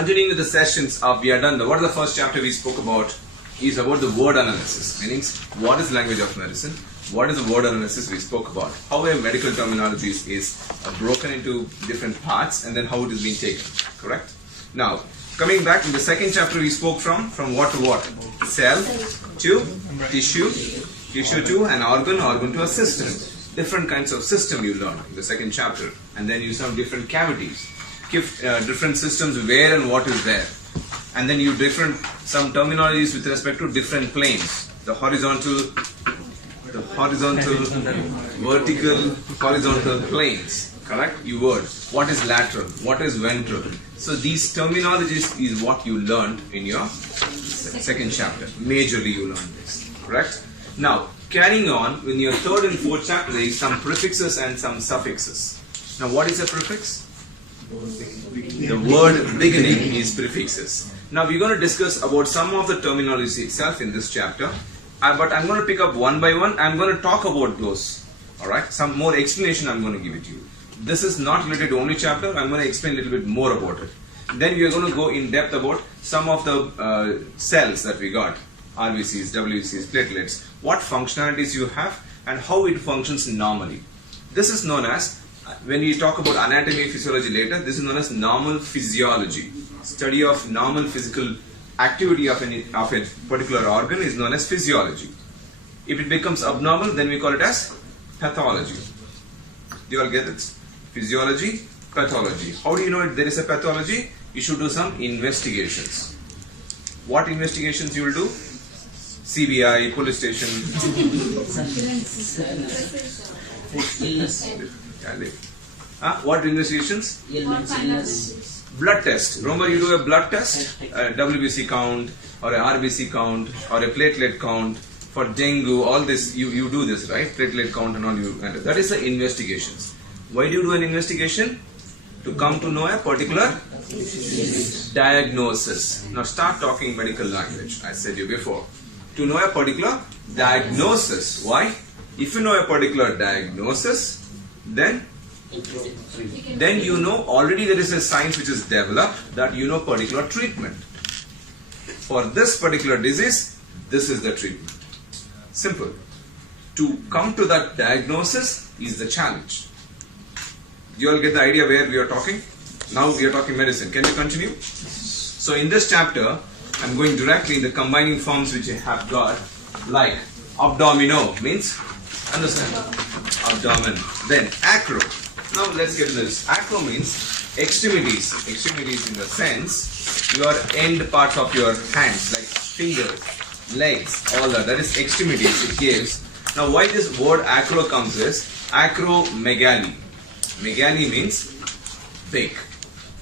Continuing with the sessions we are done. What is the first chapter we spoke about is about the word analysis. Meaning, what is language of medicine? What is the word analysis we spoke about? How a medical terminology is broken into different parts and then how it is being taken. Correct? Now, coming back in the second chapter we spoke from what to what? Cell to tissue, tissue to an organ, organ to a system. Different kinds of system you learn in the second chapter. And then you saw different cavities. Different systems where and what is there. And then you some terminologies with respect to different planes. The horizontal, vertical, horizontal planes. Correct? You word. What is lateral? What is ventral? So these terminologies is what you learned in your second chapter. Majorly you learned this. Correct? Now, carrying on, in your third and fourth chapter, there is some prefixes and some suffixes. Now, what is a prefix? The word beginning is prefixes. Now, we're going to discuss about some of the terminology itself in this chapter. But I'm going to pick up one by one. I'm going to talk about those. Alright? Some more explanation I'm going to give it to you. This is not related to only chapter. I'm going to explain a little bit more about it. Then we are going to go in depth about some of the cells that we got. RBCs, WBCs, platelets. What functionalities you have and how it functions normally. This is known as, when we talk about anatomy and physiology later, this is known as normal physiology. Study of normal physical activity of a particular organ is known as physiology. If it becomes abnormal, then we call it as pathology. Do you all get it? Physiology, pathology. How do you know if there is a pathology? You should do some investigations. What investigations you will do? CBI, police station. What investigations? Blood test. Remember, you do a blood test, a WBC count, or a RBC count, or a platelet count. For dengue, all this, you do this, right? Platelet count and all you enter. That is the investigations. Why do you do an investigation? To come to know a particular diagnosis. Now start talking medical language. I said you before. To know a particular diagnosis. Why? If you know a particular diagnosis, then you know already there is a science which is developed that you know particular treatment. For this particular disease, this is the treatment. Simple. To come to that diagnosis is the challenge. Do you all get the idea where we are talking? Now we are talking medicine. Can you continue? So in this chapter, I'm going directly in the combining forms which I have got, like abdomino means, understand, abdomen. Then acro. Now let's get to this. Acro means extremities. Extremities in the sense, your end parts of your hands, like fingers, legs, all that. That is extremities it gives. Now why this word acro comes is acromegaly. Megaly means big,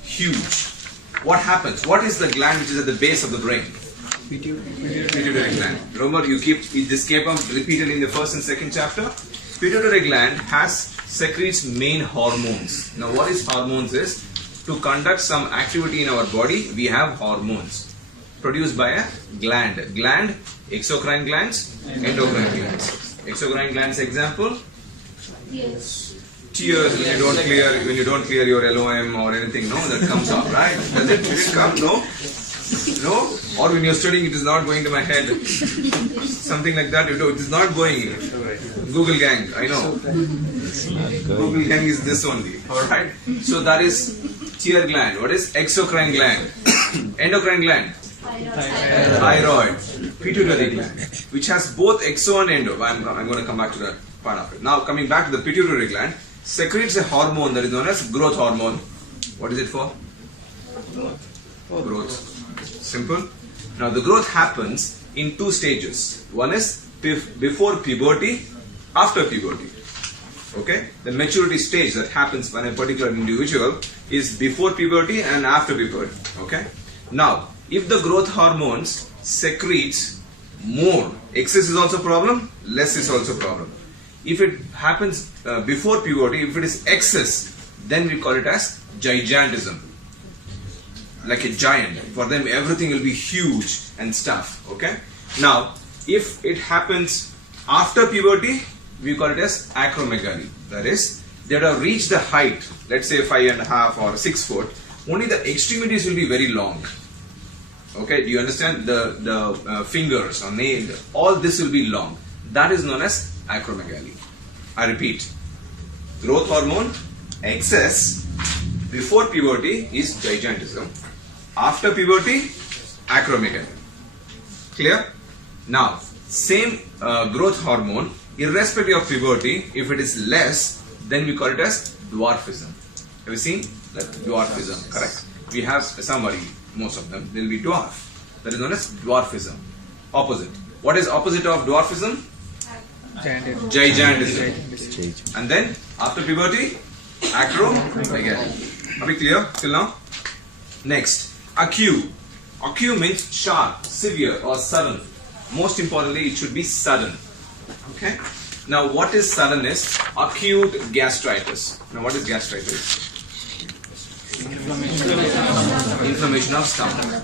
huge. What happens? What is the gland which is at the base of the brain? Pituitary gland. Remember, this came up repeated in the first and second chapter. Pituitary gland secretes main hormones. Now, what is hormones is? To conduct some activity in our body, we have hormones produced by a gland. Gland, exocrine glands, endocrine glands. Exocrine glands example? Yes. Tears when you don't clear your LOM or anything, no, that comes out, right? Does it come? No? No? Or when you're studying, it is not going to my head. Something like that, it is not going. Google gang, I know. Google gang is this only, alright? So that is tear gland. What is exocrine gland? Endocrine gland? Thyroid. Pituitary gland, which has both exo and endo. I'm going to come back to that part of it. Now, coming back to the pituitary gland, secretes a hormone that is known as growth hormone. What is it for? Growth. Simple. Now the growth happens in two stages. One is before puberty, after puberty. Okay? The maturity stage that happens when a particular individual is before puberty and after puberty. Okay? Now, if the growth hormones secretes more, excess is also a problem, less is also a problem. If it happens before puberty, if it is excess, then we call it as gigantism. Like a giant. For them, everything will be huge and stuff. Okay? Now, if it happens after puberty, we call it as acromegaly. That is, they have reached the height, let's say 5.5 or 6 foot. only the extremities will be very long. Okay, do you understand? The fingers or nail, all this will be long. That is known as acromegaly. I repeat, growth hormone excess before puberty is gigantism. After puberty, acromegaly. Clear? Now, same growth hormone, irrespective of puberty, if it is less, then we call it as dwarfism. Have you seen that dwarfism? Correct. We have somebody, most of them, they will be dwarf. That is known as dwarfism. Opposite. What is opposite of dwarfism? Gigantism. And then after puberty, acromegaly. Are we clear till now? Next, acute. Acute means sharp, severe, or sudden. Most importantly, it should be sudden. Okay. Now, what is suddenness? Acute gastritis. Now, what is gastritis? Inflammation of stomach.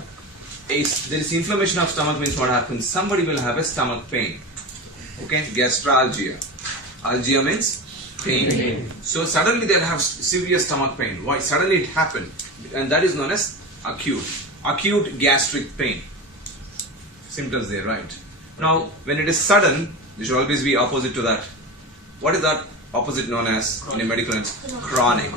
There is inflammation of stomach means what happens? Somebody will have a stomach pain. Okay, gastralgia. Algia means pain. So suddenly they'll have severe stomach pain. Why? Suddenly it happened, and that is known as acute. Acute gastric pain. Symptoms there, right? Now, when it is sudden, we should always be opposite to that. What is that opposite known as in a medical terms? Chronic.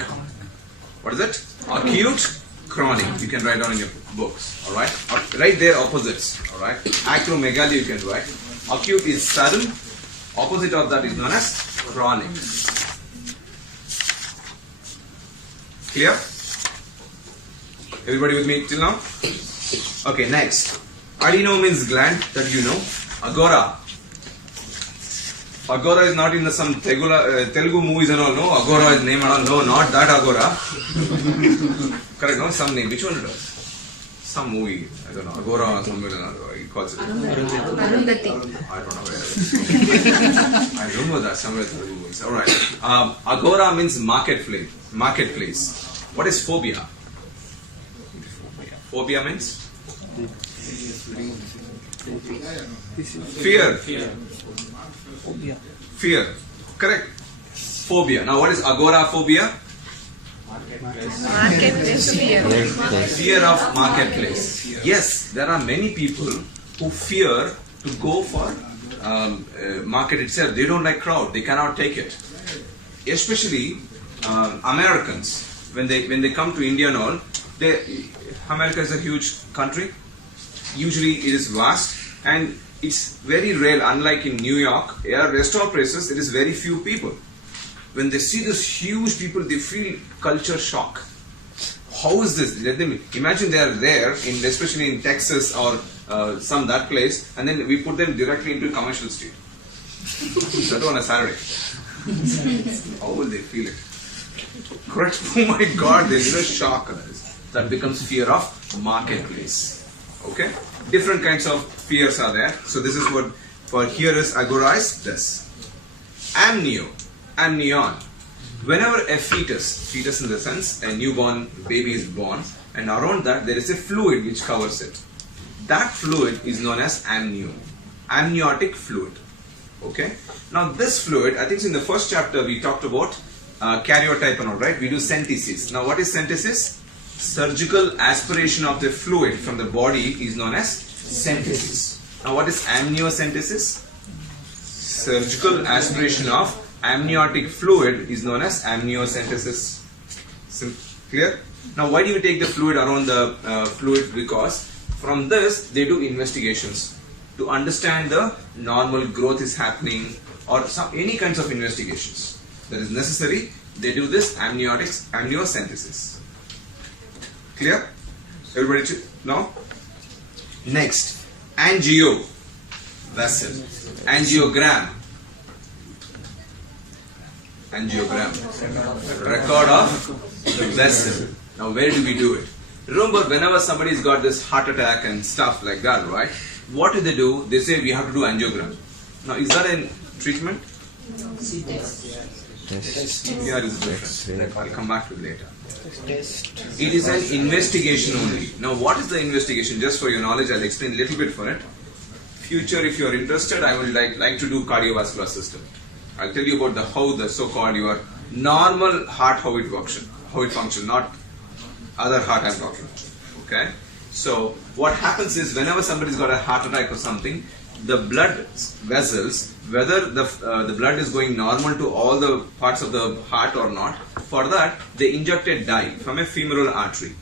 What is it? Acute, chronic. You can write down in your books. All right. Right there, opposites. All right. Acromegaly you can write. Acute is sudden. Opposite of that is known as chronic. Clear? Everybody with me till now? Okay. Next, adeno means gland. That you know. Agora. Agora is not in the some Telugu movies and all. No, Agora is name and all. No, not that Agora. Correct? No, some name. Which one it was? Some movie. I don't know. Agora or something. He calls it. Arundhati. I don't know where. I remember that somewhere through the movies. All right. Agora means marketplace. Marketplace. What is phobia? Phobia means fear. Fear. Correct. Phobia. Now, what is agoraphobia? Marketplace fear. Fear of marketplace. Yes, there are many people who fear to go for market itself. They don't like crowd. They cannot take it. Especially Americans, when they come to India and all, America is a huge country. Usually it is vast and it's very rare. Unlike in New York, rest of places, it is very few people. When they see this huge people, they feel culture shock. How is this? Let them imagine they are there, especially in Texas or some that place, and then we put them directly into commercial street. That on a Saturday. How will they feel it? Correct? Oh my God, they're in a shock. That becomes fear of marketplace. Okay? Different kinds of fears are there. So this is what for here is agora is this. Amnion. Whenever a fetus in the sense a newborn baby is born, and around that there is a fluid which covers it. That fluid is known as amniotic fluid. Okay. Now this fluid, I think in the first chapter we talked about karyotype and all, right? We do centesis. Now what is centesis? Surgical aspiration of the fluid from the body is known as centesis. Now what is amniocentesis? Surgical aspiration of amniotic fluid is known as amniocentesis. Clear? Now why do you take the fluid around the fluid? Because from this they do investigations to understand the normal growth is happening or any kinds of investigations that is necessary. They do this amniocentesis. Clear? Everybody now? Next, angio vessel. Angiogram. Record of the vessel. Now where do we do it? Remember, whenever somebody's got this heart attack and stuff like that, right? What do? They say we have to do angiogram. Now is that a treatment? Here is different. I'll come back to it later. It is an investigation only. Now what is the investigation? Just for your knowledge, I'll explain a little bit for it. Future, if you are interested, I would like to do cardiovascular system. I'll tell you about how the so-called your normal heart, how it functions, not Other heart I'm talking about. Okay? So what happens is whenever somebody's got a heart attack or something, the blood vessels, whether the blood is going normal to all the parts of the heart or not, for that they inject a dye from a femoral artery.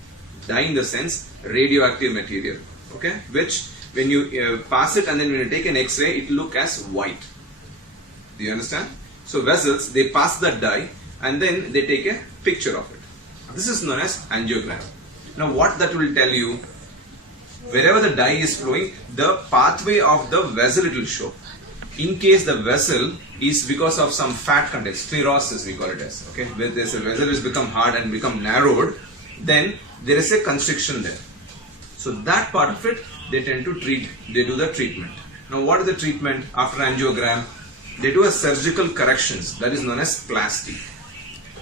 Dye in the sense radioactive material, okay, which when you pass it and then when you take an X-ray, it look as white. Do you understand? So vessels, they pass that dye and then they take a picture of it. This is known as angiogram. Now what that will tell you, wherever the dye is flowing, the pathway of the vessel it will show. In case the vessel is because of some fat content, sclerosis we call it as, okay, where there's a vessel is become hard and become narrowed, then there is a constriction there. So that part of it, they tend to treat, they do the treatment. Now what is the treatment after angiogram? They do a surgical corrections, that is known as plasty.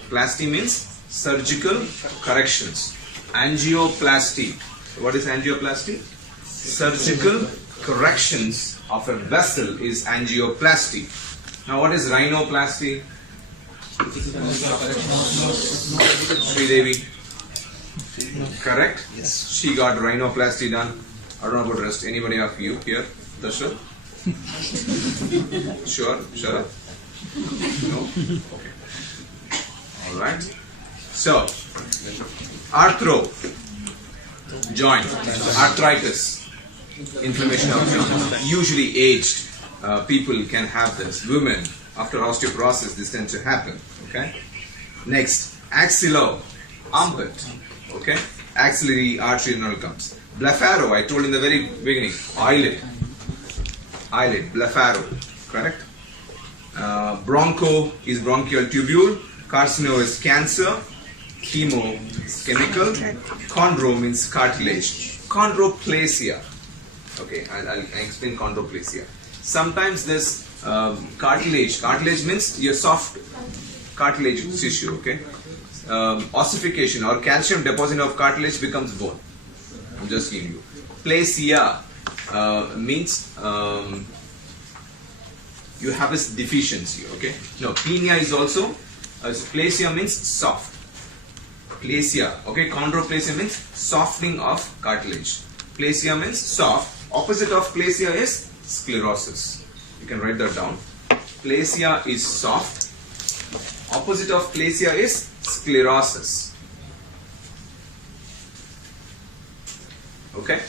Plasty means surgical corrections. Angioplasty. What is angioplasty? Surgical corrections of a vessel is angioplasty. Now what is rhinoplasty? Sridevi. Correct? Yes. She got rhinoplasty done. I don't know about the rest. Anybody of you here? Dashrath? Sure? Shut up. No? Okay. Alright. So, arthro, joint, arthritis, inflammation of joints. Usually aged people can have this. Women, after osteoporosis, this tends to happen. Okay. Next, axilla, armpit. Okay. Axillary artery nerve comes. Blepharo, I told in the very beginning. Eyelid, blepharo. Correct. Broncho is bronchial tubule. Carcino is cancer. Chemo is chemical. Chondro means cartilage. Chondroplasia. Okay, I'll explain chondroplasia. Sometimes this cartilage means your soft cartilage tissue. Okay, ossification or calcium deposit of cartilage becomes bone. I'm just giving you. Plasia means you have this deficiency. Okay, no, penia is also plasia means soft. Plasia, okay, chondroplasia means softening of cartilage. Plasia means soft. Opposite of plasia is sclerosis. You can write that down. Plasia is soft. Opposite of plasia is sclerosis. Okay.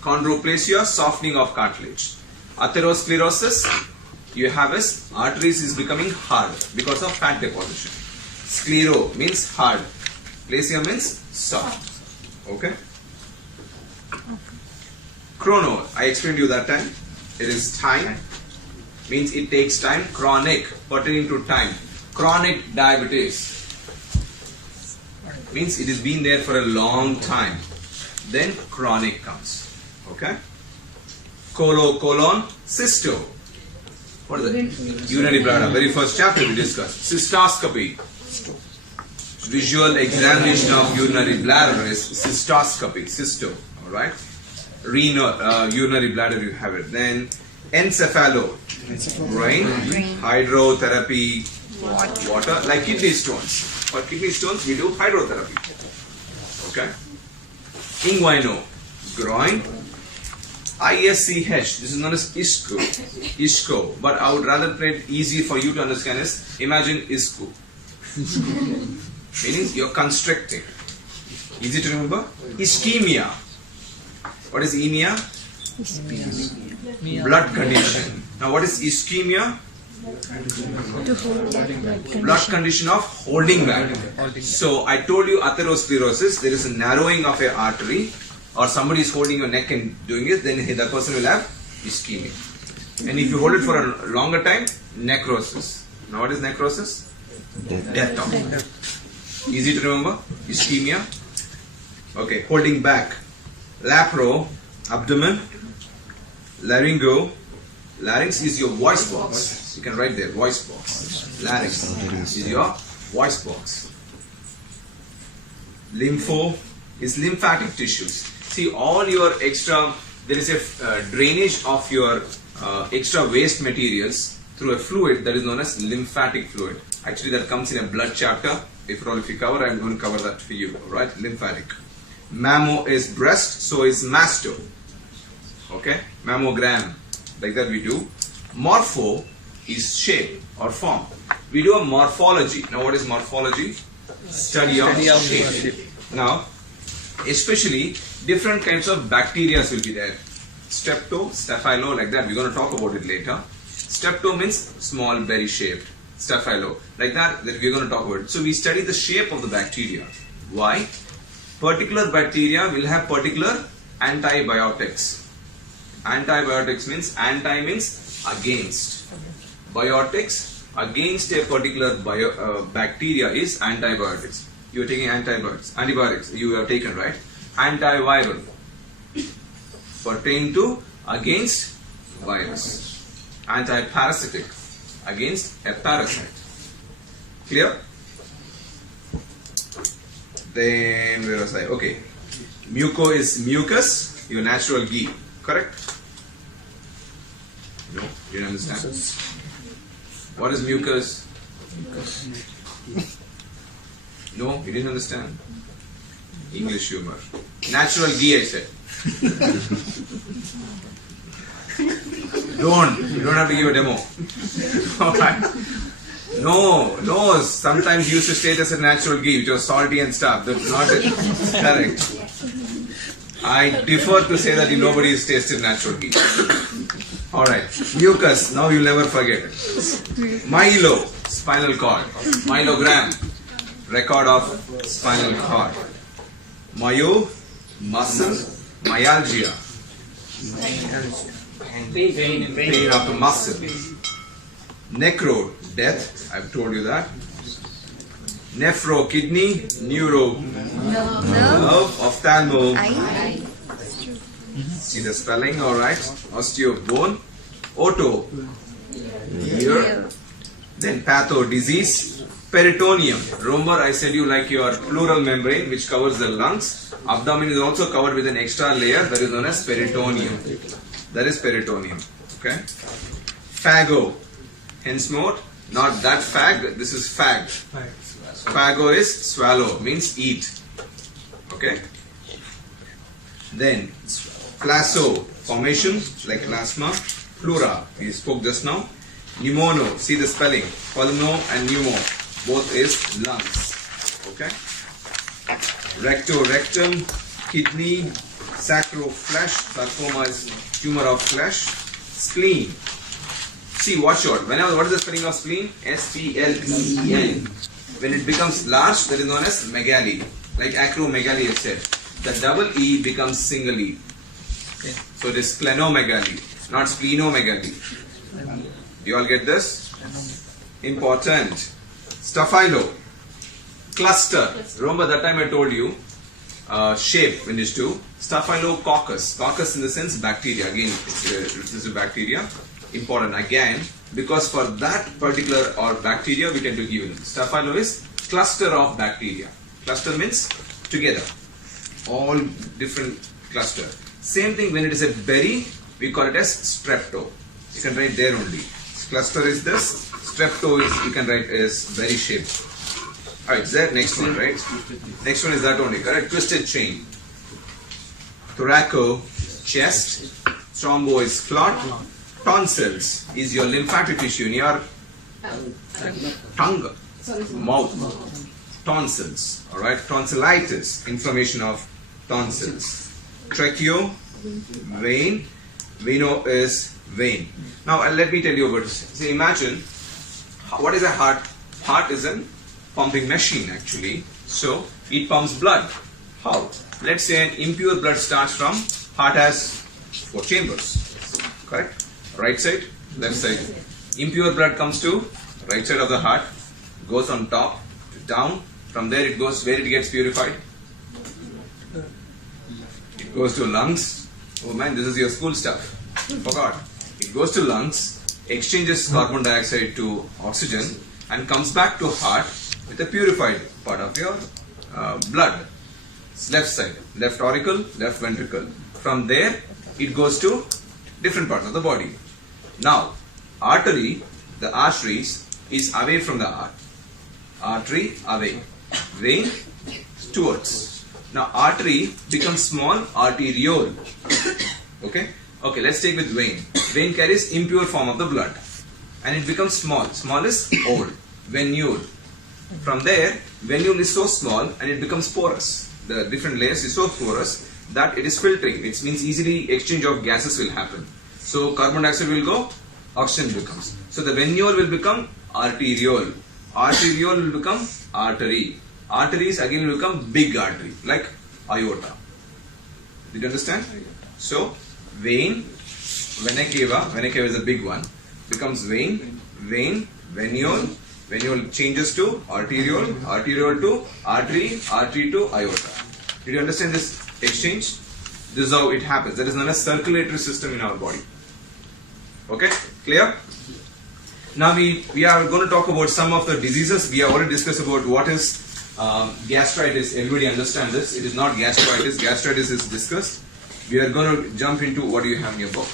Chondroplasia, softening of cartilage. Atherosclerosis, you have as arteries is becoming hard because of fat deposition. Sclero means hard. Plasia means soft. Okay. Chrono, I explained to you that time. It is time. Means it takes time. Chronic, pertaining to time. Chronic diabetes means it has been there for a long time. Then chronic comes. Okay. Colon, cysto. What is it? Urinary bladder. Very first chapter we discussed. Cystoscopy. Visual examination of urinary bladder is cystoscopy. Cysto. Alright. Renal, urinary bladder, you have it. Then encephalo. Brain. Hydrotherapy. Water. Like kidney stones. For kidney stones, we do hydrotherapy. Okay. Inguino. Groin. ISCH, this is known as ISCO, but I would rather play it easy for you to understand is, imagine ISCO. Meaning you're constricting. Easy to remember? Ischemia. What is emia? Blood condition. Now what is ischemia? Blood condition of holding back. So I told you atherosclerosis, there is a narrowing of a artery, or somebody is holding your neck and doing it, then that person will have ischemia. And if you hold it for a longer time, necrosis. Now what is necrosis? Death of. Easy to remember? Ischemia. Okay, holding back. Lapro, abdomen. Laryngo. Larynx is your voice box. You can write there, voice box. Larynx is your voice box. Lympho is lymphatic tissues. See, all your extra, there is a drainage of your extra waste materials through a fluid that is known as lymphatic fluid. Actually, that comes in a blood chapter. If at all if you cover, I'm going to cover that for you. Alright, lymphatic. Mammo is breast, so is masto. Okay, mammogram. Like that we do. Morpho is shape or form. We do a morphology. Now what is morphology? Study of shape. Now, especially different kinds of bacteria will be there. Strepto, Staphylo, like that. We're going to talk about it later. Strepto means small berry shaped. Staphylo, like that we're going to talk about it. So we study the shape of the bacteria. Why? Particular bacteria will have particular antibiotics. Antibiotics means, anti means against. Biotics, against a particular bacteria is antibiotics. You are taking antibiotics you have taken, right? Antiviral, pertain to against virus. Antiparasitic, against a parasite. Clear? Then where was I? Okay. Muco is mucus, your natural ghee. Correct? No? You didn't understand? What is mucus? No? You didn't understand? English humor. Natural ghee, I said. You don't have to give a demo. Alright. No, sometimes you used to state as a natural ghee, which was salty and stuff. That's not it. Correct. I defer to say that nobody has tasted natural ghee. Alright. Mucus, now you'll never forget. Myelo, spinal cord. Myelogram, record of spinal cord. Myo, muscle. Myalgia, pain of the muscle. Necro, death, I've told you that. Nephro, kidney. Neuro, nerve. Ophthalmo, see the spelling, alright. Osteo, bone. Oto, ear. Then patho, disease. Peritoneum, remember I said you like your pleural membrane which covers the lungs. Abdomen is also covered with an extra layer that is known as peritoneum. That is peritoneum. Okay. Phago, henceforth, not that fag, this is phag. Phago is swallow, means eat. Okay. Then plaso, formation like plasma. Pleura, we spoke just now. Pneumono, see the spelling. Pulmo and pneumo, both is lungs. Okay. Recto, rectum. Kidney. Sacro, flesh. Sarcoma is tumor of flesh. Spleen. See, watch out. What is the spelling of spleen? S-P-L-E-E-N. When it becomes large, that is known as megaly. Like acromegaly I said. The double E becomes single E. So it is splenomegaly, not splenomegaly. Do you all get this? Important. Staphylo. Cluster. Remember that time I told you shape when it's to Staphylococcus. Coccus in the sense bacteria. Again, this is a bacteria. Important again because for that particular or bacteria we tend to give it. Staphylo is cluster of bacteria. Cluster means together. All different cluster. Same thing when it is a berry, we call it as strepto. You can write there only. Cluster is this. Strepto is, you can write as berry shape. Alright, is that next one, right? Next one is that only, correct? Twisted chain. Thoraco, chest. Thrombo is clot. Tonsils is your lymphatic tissue in your tongue, mouth. Tonsils, alright? Tonsillitis, inflammation of tonsils. Tracheo, vein. Veno is vein. Now let me tell you about this. So imagine, what is a heart? Heart is a pumping machine actually. So it pumps blood. How? Let's say an impure blood starts from, heart has 4 chambers. Correct? Right side, left side. Impure blood comes to right side of the heart, goes on top, down. From there it goes, where it gets purified? It goes to lungs. Oh man, this is your school stuff. Forgot. It goes to lungs, exchanges carbon dioxide to oxygen and comes back to heart with a purified part of your blood. Left side, left auricle, left ventricle. From there, it goes to different parts of the body. Now, artery, the arteries is away from the heart. Artery away. Vein, towards. Now artery becomes small, arteriole. Okay? Okay, let's take with vein. Vein carries impure form of the blood. And it becomes small. Small is old. Venule. From there, venule is so small and it becomes porous. The different layers is so porous that it is filtering. It means easily exchange of gases will happen. So carbon dioxide will go, oxygen becomes. So the venule will become arteriole. Arteriole will become artery. Arteries again will become big artery, like aorta. Did you understand? So vein, vena cava is a big one, becomes vein, venule, venule changes to arteriole, arteriole to artery, artery to aorta. Did you understand this exchange? This is how it happens. That is known as circulatory system in our body. Okay, clear? Now we are going to talk about some of the diseases. We have already discussed about what is gastritis. Everybody understand this. It is not gastritis. Gastritis is discussed. We are going to jump into what do you have in your book.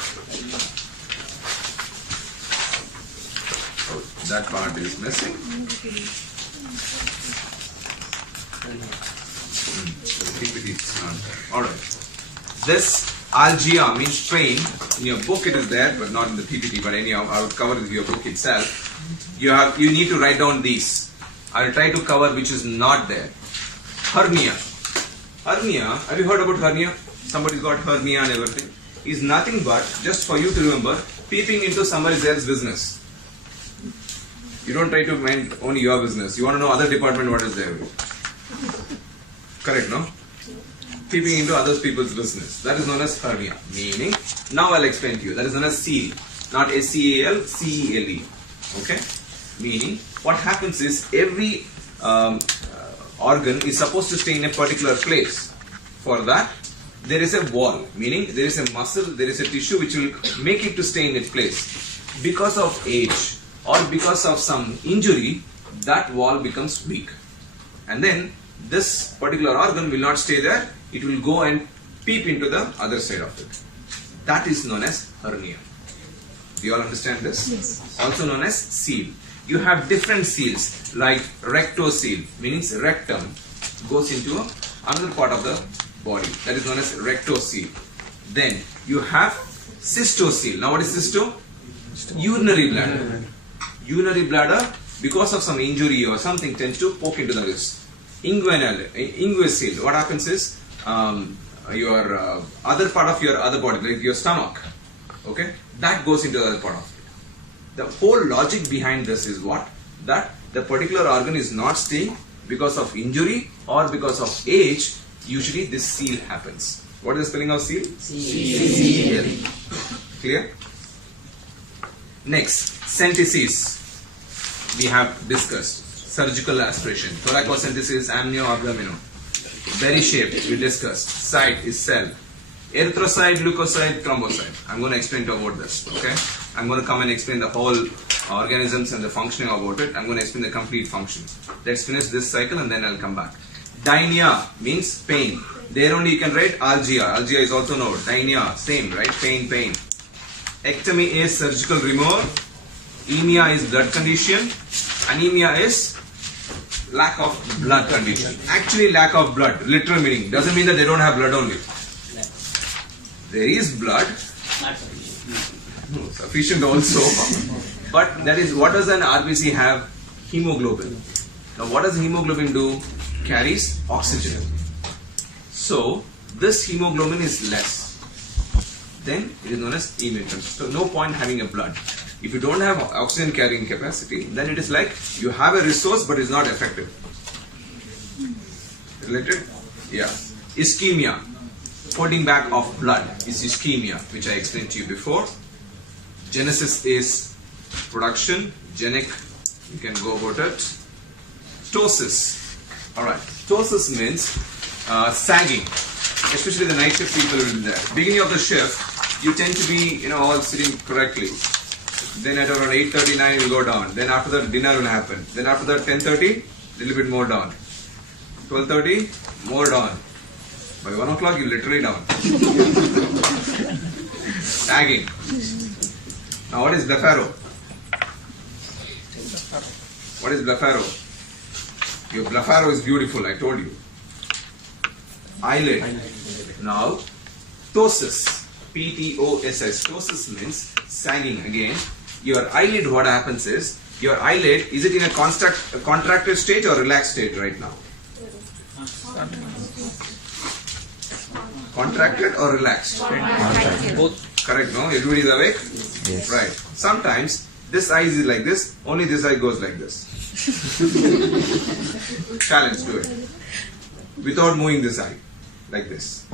Oh, that part is missing. Alright. This algia means pain. In your book it is there, but not in the PPT. But anyhow, I will cover it with your book itself. You need to write down these. I will try to cover which is not there. Hernia. Hernia. Have you heard about hernia? Somebody's got hernia and everything. Is nothing but, just for you to remember, peeping into somebody else's business. You don't try to mind only your business. You want to know other department what is there. Correct, no? Peeping into other people's business. That is known as hernia. Meaning, now I'll explain to you. That is known as seal. Not S-C-A-L, C-E-L-E. Okay? Meaning, what happens is every organ is supposed to stay in a particular place. For that, there is a wall. Meaning, there is a muscle, there is a tissue which will make it to stay in its place. Because of age or because of some injury, that wall becomes weak. And then, this particular organ will not stay there. It will go and peep into the other side of it. That is known as hernia. Do you all understand this? Yes. Also known as seal. You have different seals like rectocele, meaning rectum goes into another part of the body. That is known as rectocele. Then you have cystocele. Now what is cysto? Urinary bladder. Urinary bladder, because of some injury or something, tends to poke into the wrist. Inguinal. What happens is your other part of your other body, like your stomach, okay, that goes into the other part of it. The whole logic behind this is what? That the particular organ is not staying because of injury or because of age. Usually this seal happens. What is the spelling of seal? C-E-L. Clear? Next, centesis. We have discussed. Surgical aspiration, thoracocentesis, amnio-abdomino. Berry shaped, we discussed. Site is cell. Erythrocyte, leukocyte, thrombocyte. I'm going to explain about this. Okay? I'm going to come and explain the whole organisms and the functioning about it. I'm going to explain the complete function. Let's finish this cycle and then I'll come back. Dynia means pain. There only you can write algia. Algia is also known. Dynia, same, right? Pain. Ectomy is surgical removal. Anemia is blood condition. Anemia is lack of blood condition. Actually, lack of blood, literal meaning. Doesn't mean that they don't have blood only. There is blood, sufficient also. But that is, what does an RBC have? Hemoglobin. Now, what does hemoglobin do? Carries oxygen. So, this hemoglobin is less. Then it is known as anemia. So, no point having a blood. If you don't have oxygen carrying capacity, then it is like you have a resource but it's not effective. Related? Yeah. Ischemia. Holding back of blood is ischemia, which I explained to you before. Genesis is production. Genic, you can go about it. Ptosis. Alright. Ptosis means sagging. Especially the night shift people will be there. Beginning of the shift, you tend to be, all sitting correctly. Then at around 8:39 you will go down. Then after that dinner will happen. Then after that 10:30, little bit more down. 12:30, more down. By 1 o'clock you literally down. Sagging. Now what is blepharo? What is blepharo? Your blepharo is beautiful, I told you. Eyelid. Now, ptosis. P-T-O-S-S. Ptosis means sagging again. Your eyelid, what happens is, your eyelid, is it in a contracted state or relaxed state right now? Contracted or relaxed? Both. Correct, no? Everybody is awake? Yes. Right. Sometimes this eye is like this, only this eye goes like this. Challenge, do it. Without moving this eye. Like this.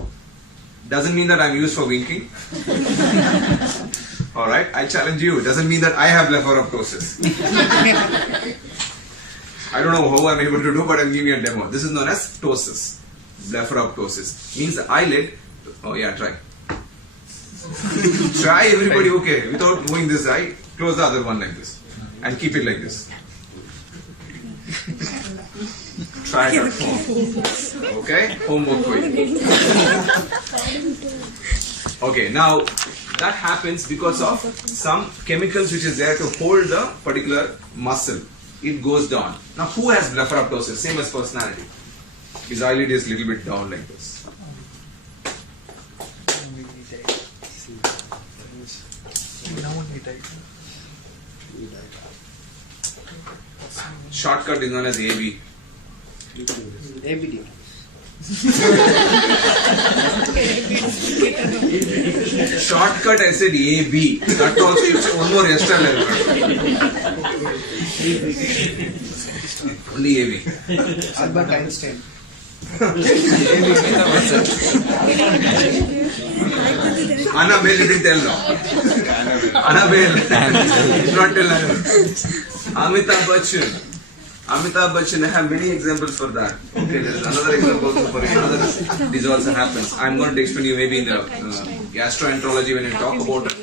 Doesn't mean that I'm used for winking. Alright, I challenge you. Doesn't mean that I have blepharoptosis. I don't know how I'm able to do, but I'm giving you a demo. This is known as ptosis. Blepharoptosis. Means the eyelid. Oh yeah, try. Try everybody, okay. Without moving this eye, close the other one like this. And keep it like this. Try it at home. Okay? Homework for you. Okay, now that happens because of some chemicals which is there to hold the particular muscle. It goes down. Now who has blepharoptosis? Same as personality. His eyelid is little bit down like this. Shortcut is known as AB. ABD. Shortcut I said AB. That also it's one more extra level. Only AB. Albert Einstein. Annabelle didn't tell no. Annabelle did not tell her. Amitabh Bachchan. Amitabh Bachchan, I have many examples for that. Okay, there is another example for another. This also happens. I'm going to explain you maybe in the gastroenterology when you talk about it.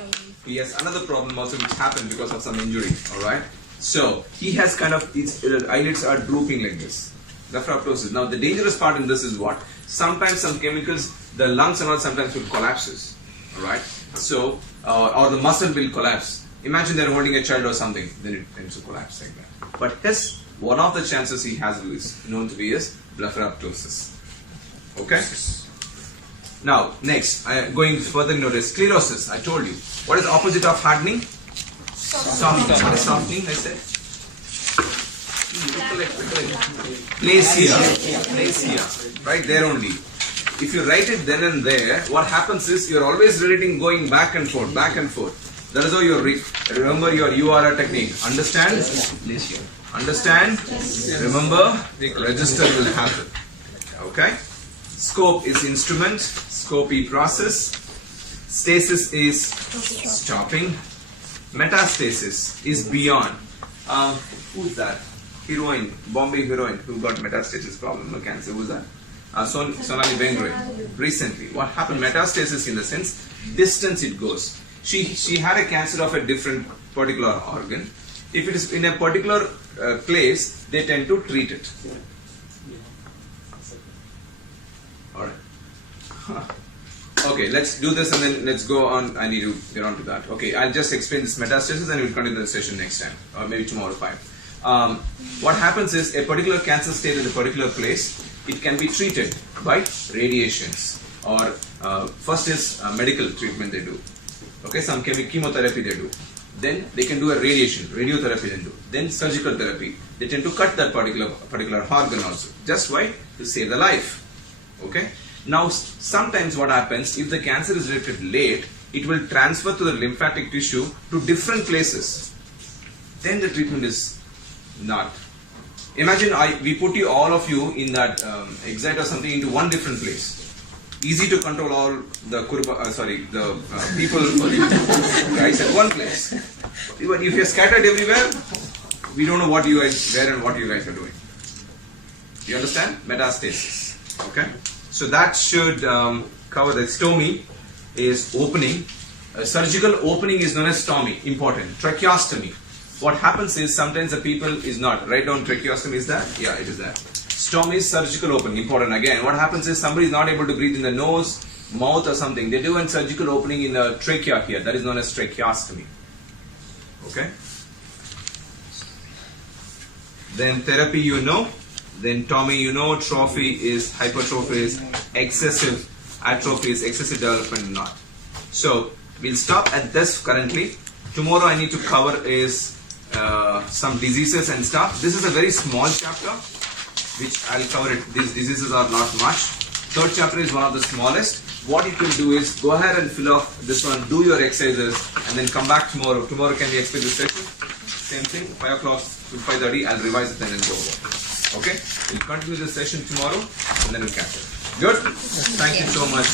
He has another problem also which happened because of some injury. Alright? So, he has kind of, his eyelids are drooping like this. Blepharoptosis. Now, the dangerous part in this is what? Sometimes some chemicals, the lungs and all sometimes will collapses. Alright? So, or the muscle will collapse. Imagine they're holding a child or something, then it tends to collapse like that. But his, one of the chances he has is known to be is blepharoptosis. Okay? Now, next, going further notice, sclerosis, I told you. What is the opposite of hardening? Softening. What is softening, I said? Recollect. Plasia. Right there only. If you write it then and there, what happens is you're always relating going back and forth. That is how you remember your URR technique. Understand? Understand? Remember? Register will happen. Okay? Scope is instrument. Scopy process. Stasis is stopping. Metastasis is beyond. Who's that? Heroine, Bombay heroine who got metastasis problem, no cancer. Who's that? Sonali Bengre. Recently, what happened? Metastasis in the sense distance it goes. She had a cancer of a different particular organ. If it is in a particular place, they tend to treat it. Alright. Okay, let's do this and then let's go on. I need to get on to that. Okay, I'll just explain this metastasis and we'll continue the session next time. Or maybe tomorrow 5. What happens is a particular cancer state in a particular place, it can be treated by radiations. Or first is medical treatment they do. Okay, some chemotherapy they do. Then they can do a radiotherapy they do. Then surgical therapy. They tend to cut that particular organ also. Just why? To save the life. Okay. Now sometimes what happens, if the cancer is detected late, it will transfer to the lymphatic tissue to different places. Then the treatment is not. Imagine we put all of you in that Excite or something into one different place. Easy to control all the people guys at one place. But if you're scattered everywhere, we don't know what you guys where and what you guys are doing. You understand? Metastasis. Okay. So that should cover the stomy is opening. A surgical opening is known as stomy. Important. Tracheostomy. What happens is sometimes the people is not. Write down tracheostomy is that? Yeah, it is that. Stomy is surgical opening. Important again. What happens is somebody is not able to breathe in the nose, mouth or something. They do a surgical opening in the trachea here. That is known as tracheostomy. Okay. Then therapy, you know. Then Tommy, you know trophy is hypertrophy is excessive atrophy is excessive development or not. So we'll stop at this currently. Tomorrow I need to cover is some diseases and stuff. This is a very small chapter which I'll cover it. These diseases are not much. Third chapter is one of the smallest. What you can do is go ahead and fill off this one, do your exercises, and then come back tomorrow. Tomorrow can we expect this session? Same thing, 5 o'clock to 5:30. I'll revise it and then go over. Okay? We'll continue this session tomorrow and then we'll catch it. Good? Thank you so much.